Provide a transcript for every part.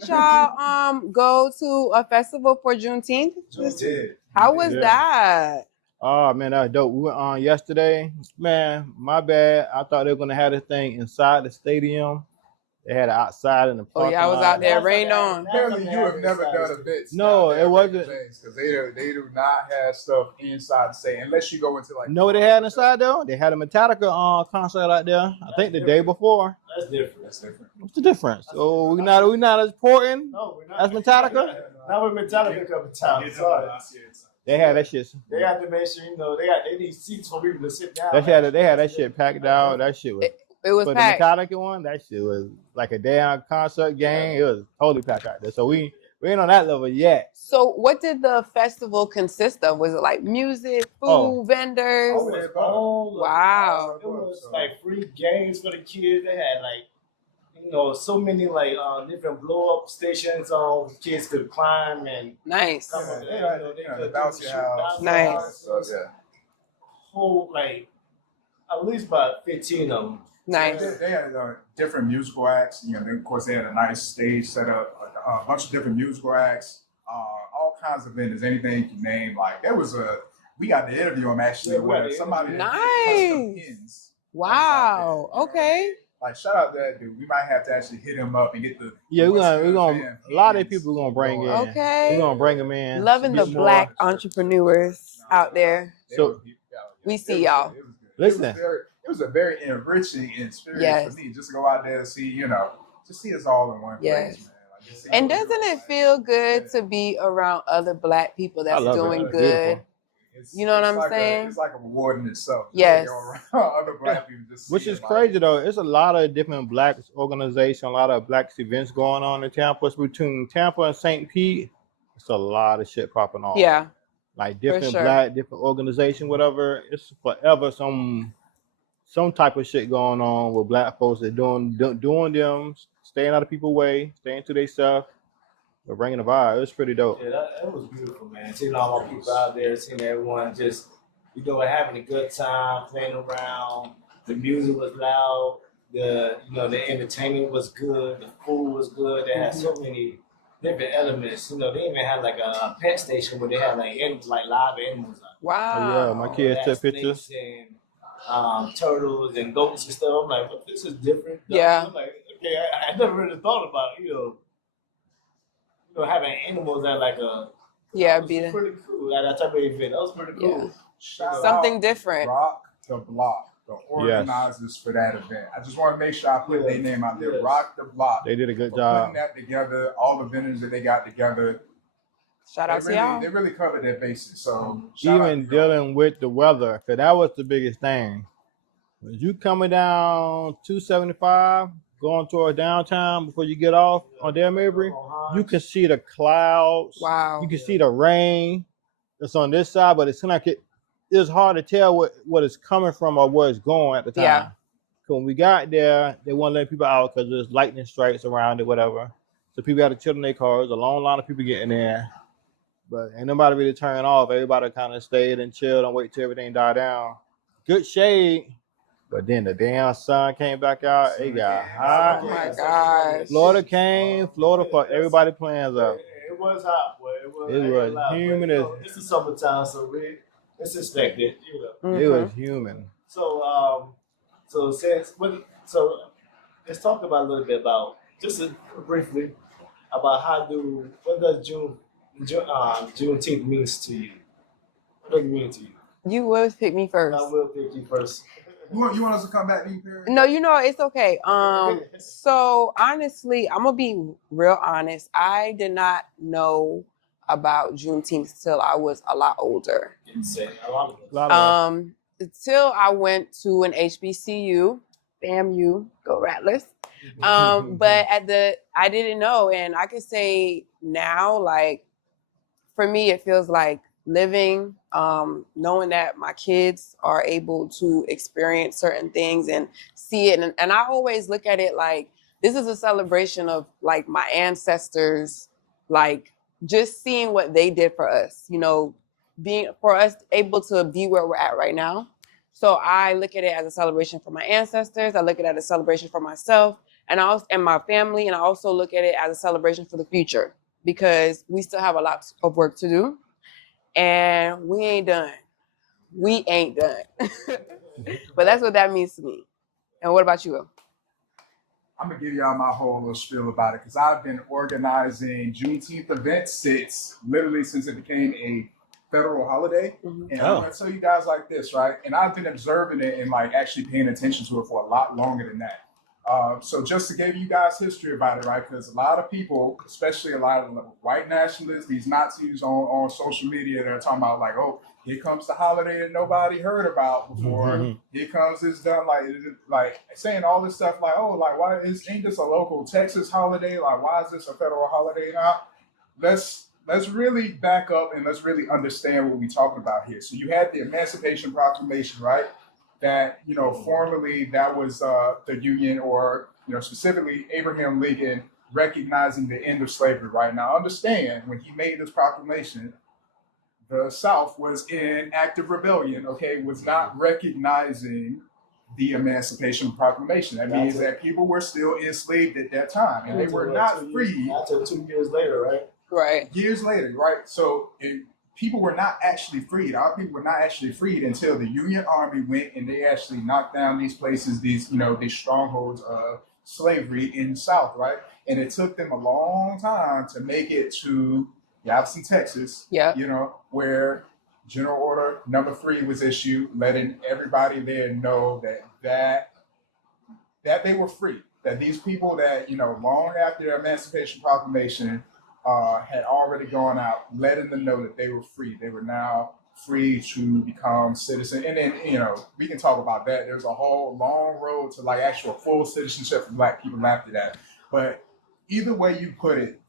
didn't y'all go to a festival for Juneteenth? Did. How was that? Oh man, that was dope. We went on yesterday. Man, my bad. I thought they were gonna have this thing inside the stadium. They had it outside in the Oh parking yeah, I was lot. out there, rained on. Apparently, you have never done events. No, it wasn't. Because they do not have stuff inside the stadium unless you go into like. No, they had inside though. They had a Metallica concert out there. I think the day before. That's different. That's different. What's the difference? So we not as important No, we're not. as Metallica. Not with Metallica coming town. Sorry. They had that shit. They have to make sure they need seats for people to sit down. They had that shit packed out. That shit was. It was But packed. the Metallica one, that shit was like a damn concert game. It was totally packed out there. So we ain't on that level yet. So what did the festival consist of? Was it like music, food, vendors? Oh, it was all Wow. It was like free games for the kids. They had like, so many like different blow up stations kids could climb and Nice. come on. They could bouncy house. Nice. Yeah. Whole like at least about 15 of them. Nice. They had different musical acts. Of course, they had a nice stage set up, a bunch of different musical acts, all kinds of vendors, anything you can name. Like we got to interview them actually. Where somebody Nice. custom pins. Wow. Okay. Like shout out to that dude. We might have to actually hit him up and get the. Yeah, we're gonna a lot of people gonna bring in. Okay. We're gonna bring them in. Loving the Get more. black entrepreneurs out there. So we see y'all. Listen. It was a very enriching experience for me just to go out there and see, just see us all in one Yes. place, man. Like, just see And everybody. doesn't it feel good to be around other black people that's love it. doing It's good? beautiful. You know what I'm like saying? It's like a reward in itself. Yes. To go around other black people just Which seeing, is like, crazy though. It's a lot of different black organizations, a lot of black events going on in Tampa. It's between Tampa and St. Pete. It's a lot of shit popping off. Yeah. Like different sure. black, different organization, whatever. It's forever some type of shit going on with black folks that doing them, staying out of people's way, staying to their stuff, but bringing the vibe. It was pretty dope. Yeah, that was beautiful, man. Seeing all my people out there, seeing everyone just, having a good time, playing around. The music was loud. The entertainment was good. The food was good. They had so many different elements. They even had like a pet station where they had like live animals. Wow. Yeah, my kids took pictures. And turtles and goats and stuff. I'm like, well, this is different. Yeah. I'm like, okay, I never really thought about having animals at like a pretty cool. That type of event. That was pretty cool. Yeah. shout Something out different. Rock the Block, the organizers for that event. I just want to make sure I put their name out there. Rock the Block. They did a good for job. putting that together. All the vendors that they got together. Shout out to y'all. They really covered their bases. So shout out Even to y'all. dealing with the weather, because that was the biggest thing. When you coming down 275, going toward downtown before you get off on Dale Mabry, you can see the clouds. Wow. You can see the rain that's on this side, but it's like it's hard to tell what is coming from or where it's going at the time. Yeah. So when we got there, they won't let people out because there's lightning strikes around it, whatever. So people had to chill in their cars. A long line of people getting there. But ain't nobody really turn off. Everybody kind of stayed and chilled and wait till everything died down. Good shade. But then the damn sun came back out. It got hot. Oh my gosh. Florida came. Florida for everybody plans up. It was hot, boy. It was humid as- It's the summertime, so it's expected, It was human. So let's talk about a little bit about briefly about what does Juneteenth means to you? What does it mean to you? You always pick me first. I will pick you first. You want us to come back, Perry? No, it's okay. So honestly, I'm gonna be real honest. I did not know about Juneteenth till I was a lot older. A lot of us. Until I went to an HBCU, FAMU, go Rattlers. But I didn't know, and I could say now, like for me, it feels like living, knowing that my kids are able to experience certain things and see it. And I always look at it like this is a celebration of like my ancestors, like just seeing what they did for us, being for us able to be where we're at right now. So I look at it as a celebration for my ancestors. I look at it as a celebration for myself. and my family, and I also look at it as a celebration for the future because we still have a lot of work to do, and we ain't done. We ain't done. But that's what that means to me. And what about you, Will? I'm gonna give y'all my whole little spiel about it because I've been organizing Juneteenth events since it became a federal holiday. And I'm gonna tell you guys like this, right? And I've been observing it and like actually paying attention to it for a lot longer than that. So just to give you guys history about it, right? Because a lot of people, especially a lot of white nationalists, these Nazis on social media, they're talking about like, oh, here comes the holiday that nobody heard about before. Here comes this done, like saying all this stuff like, oh, like ain't this a local Texas holiday? Like, why is this a federal holiday now? Let's really back up and let's really understand what we're talking about here. So you had the Emancipation Proclamation, right? That, formerly that was the Union or, specifically Abraham Lincoln recognizing the end of slavery, right? Now, understand, when he made this proclamation, the South was in active rebellion, okay, was not recognizing the Emancipation Proclamation. That means that people were still enslaved at that time, and they were not free. Until 2 years later, right? Right. Years later, right? So people were not actually freed. Our people were not actually freed until the Union Army went and they actually knocked down these places, these strongholds of slavery in the South, right? And it took them a long time to make it to Galveston, Texas, where General Order Number 3 was issued, letting everybody there know that they were free. That these people that, long after the Emancipation Proclamation had already gone out, letting them know that they were free. They were now free to become citizens. And then, we can talk about that. There's a whole long road to like actual full citizenship for Black people after that. But either way you put it,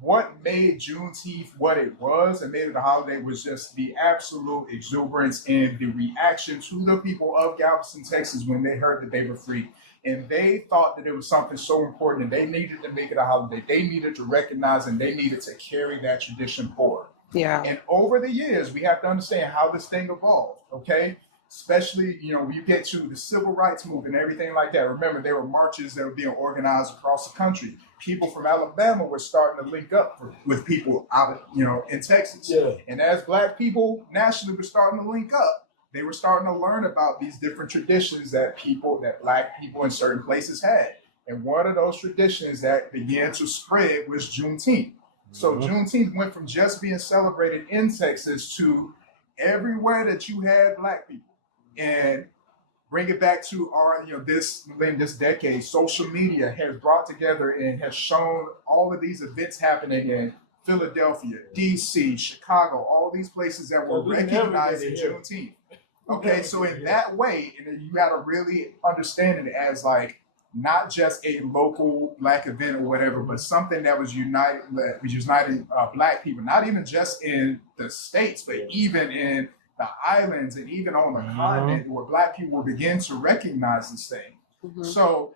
what made Juneteenth what it was and made it a holiday was just the absolute exuberance and the reaction to the people of Galveston, Texas, when they heard that they were free. And they thought that it was something so important and they needed to make it a holiday. They needed to recognize and they needed to carry that tradition forward. Yeah. And over the years, we have to understand how this thing evolved, okay? Especially, when you get to the civil rights movement and everything like that. Remember, there were marches that were being organized across the country. People from Alabama were starting to link up with people out, in Texas. Yeah. And as Black people nationally were starting to link up, they were starting to learn about these different traditions that Black people in certain places had. And one of those traditions that began to spread was Juneteenth. So Juneteenth went from just being celebrated in Texas to everywhere that you had Black people. And bring it back to our, this decade, social media has brought together and has shown all of these events happening in Philadelphia, DC, Chicago, all these places that were recognized in Juneteenth. Okay, so in that way, and you got to really understand it as like not just a local Black event or whatever, but something that was uniting Black people, not even just in the States, but even in the islands and even on the continent where Black people will begin to recognize this thing. So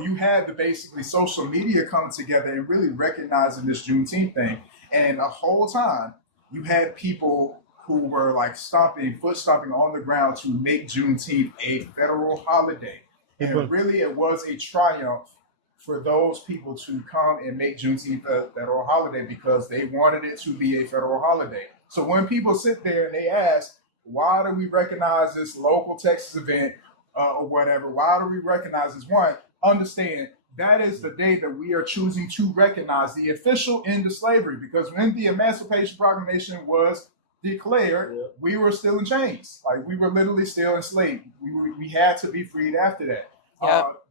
you had the basically social media coming together and really recognizing this Juneteenth thing. And the whole time you had people who were like foot stomping on the ground to make Juneteenth a federal holiday. And really it was a triumph for those people to come and make Juneteenth a federal holiday because they wanted it to be a federal holiday. So when people sit there and they ask, why do we recognize this local Texas event or whatever? Why do we recognize this one? Understand that is the day that we are choosing to recognize the official end of slavery, because when the Emancipation Proclamation was declared, we were still in chains. Like we were literally still enslaved. We had to be freed after that.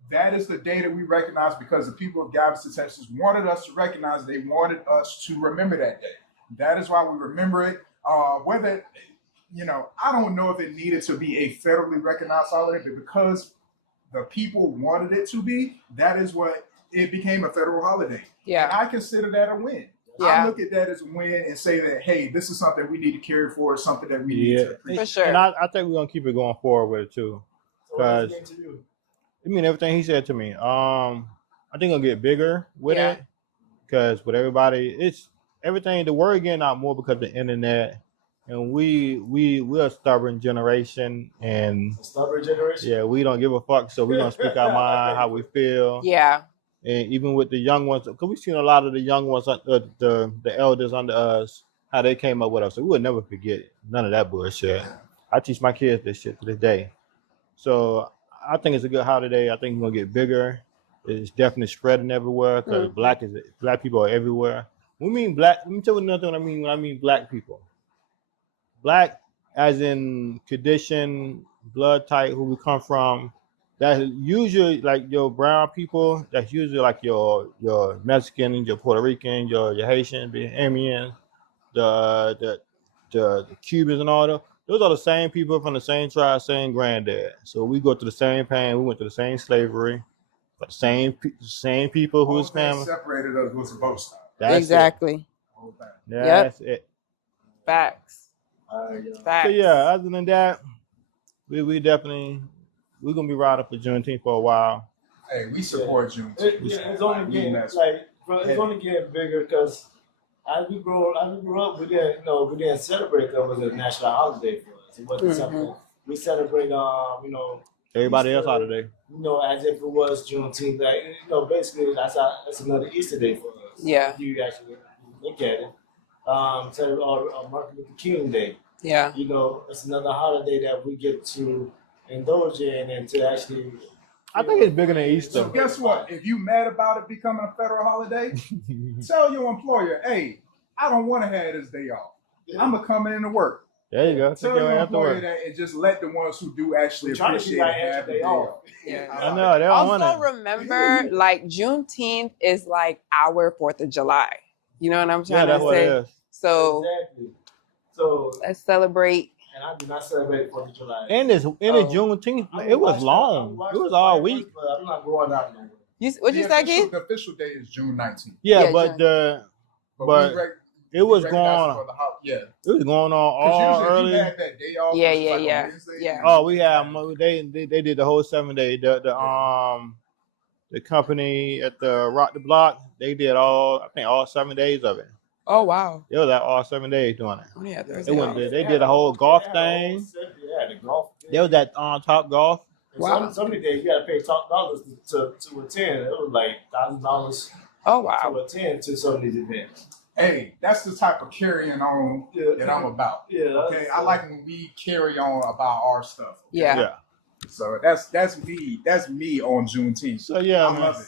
That is the day that we recognize because the people of Galveston, Texas wanted us to recognize, they wanted us to remember that day. That is why we remember it. Whether, I don't know if it needed to be a federally recognized holiday, but because the people wanted it to be, that is what it became a federal holiday. Yeah. And I consider that a win. Yeah. I look at that as a win and say that, hey, this is something we need to carry forward, something that we need to appreciate. For sure. And I think we're going to keep it going forward with it too. Because, everything he said to me, I think I'll get bigger with it. Because with everybody, it's everything, the word getting out more because of the internet, And we're a stubborn generation, and A stubborn generation. yeah, we don't give a fuck. So we're gonna speak our mind, how we feel. Yeah. And even with the young ones, because we've seen a lot of the young ones, the elders under us, how they came up with us. So we would never forget none of that bullshit. I teach my kids this shit to this day. So I think it's a good holiday. I think it's gonna get bigger. It's definitely spreading everywhere because black people are everywhere. We mean black. Let me tell you another thing. When I mean black people. Black, as in condition, blood type, who we come from. That's usually like your brown people. That's usually like your Mexican, your Puerto Rican, your Haitian, Bahamian, the Cubans and all that. Those are the same people from the same tribe, same granddad. So we go through the same pain. We went through the same slavery, but same people whose family separated us was a boat stop. Exactly. That's it. Facts. Facts. So yeah, other than that, we definitely we're gonna be riding for Juneteenth for a while. Hey, we support Juneteenth. It's only getting it's only getting bigger because as we grew up, we didn't celebrate that was a national holiday for us. It wasn't something we celebrate. Everybody Easter, else holiday. As if it was Juneteenth. Basically that's another Easter day for us. Yeah. If you actually look at it. Martin Luther King Day. Yeah. It's another holiday that we get to indulge in and to actually. I think it's bigger than Easter. So guess what? If you mad about it becoming a federal holiday, tell your employer, hey, I don't want to have this day off. I'm gonna come in to work. There you go. Tell your employer that and just let the ones who do actually appreciate it have the day off. Yeah. I know. They don't want Also, it. remember, like Juneteenth is like our 4th of July. You know what I'm trying that's to what say? it is. So Exactly. So let's celebrate. And I do not celebrate 4th of July. And it's Juneteenth. It was long. It was all week. But I'm not going out nowhere. What'd you say, Keith? The official day is June 19th. Yeah, but it was going on. It was going on all early. You had that day off, Yeah. Oh, we had they did the whole 7 day. The company at the Rock the Block, they did all 7 days of it. Oh wow! It was like all 7 days doing it. Oh, yeah, They did a whole golf thing. Yeah, the golf. There was that on Top Golf. Wow. Some days you gotta pay top dollars to attend. It was like $1,000. Oh wow! To attend to some of these events. Hey, that's the type of carrying on that I'm about. Yeah. Okay, I like when we carry on about our stuff. Okay? Yeah. So that's me. That's me on Juneteenth. So yeah, I love it.